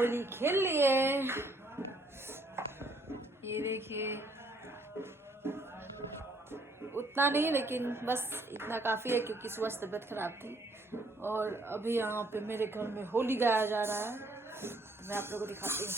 होली खेल लिए। ये देखिए, उतना नहीं लेकिन बस इतना काफ़ी है क्योंकि सुबह से तबीयत खराब थी। और अभी यहाँ पे मेरे घर में होली गाया जा रहा है, मैं आप लोगों को दिखाती हूँ।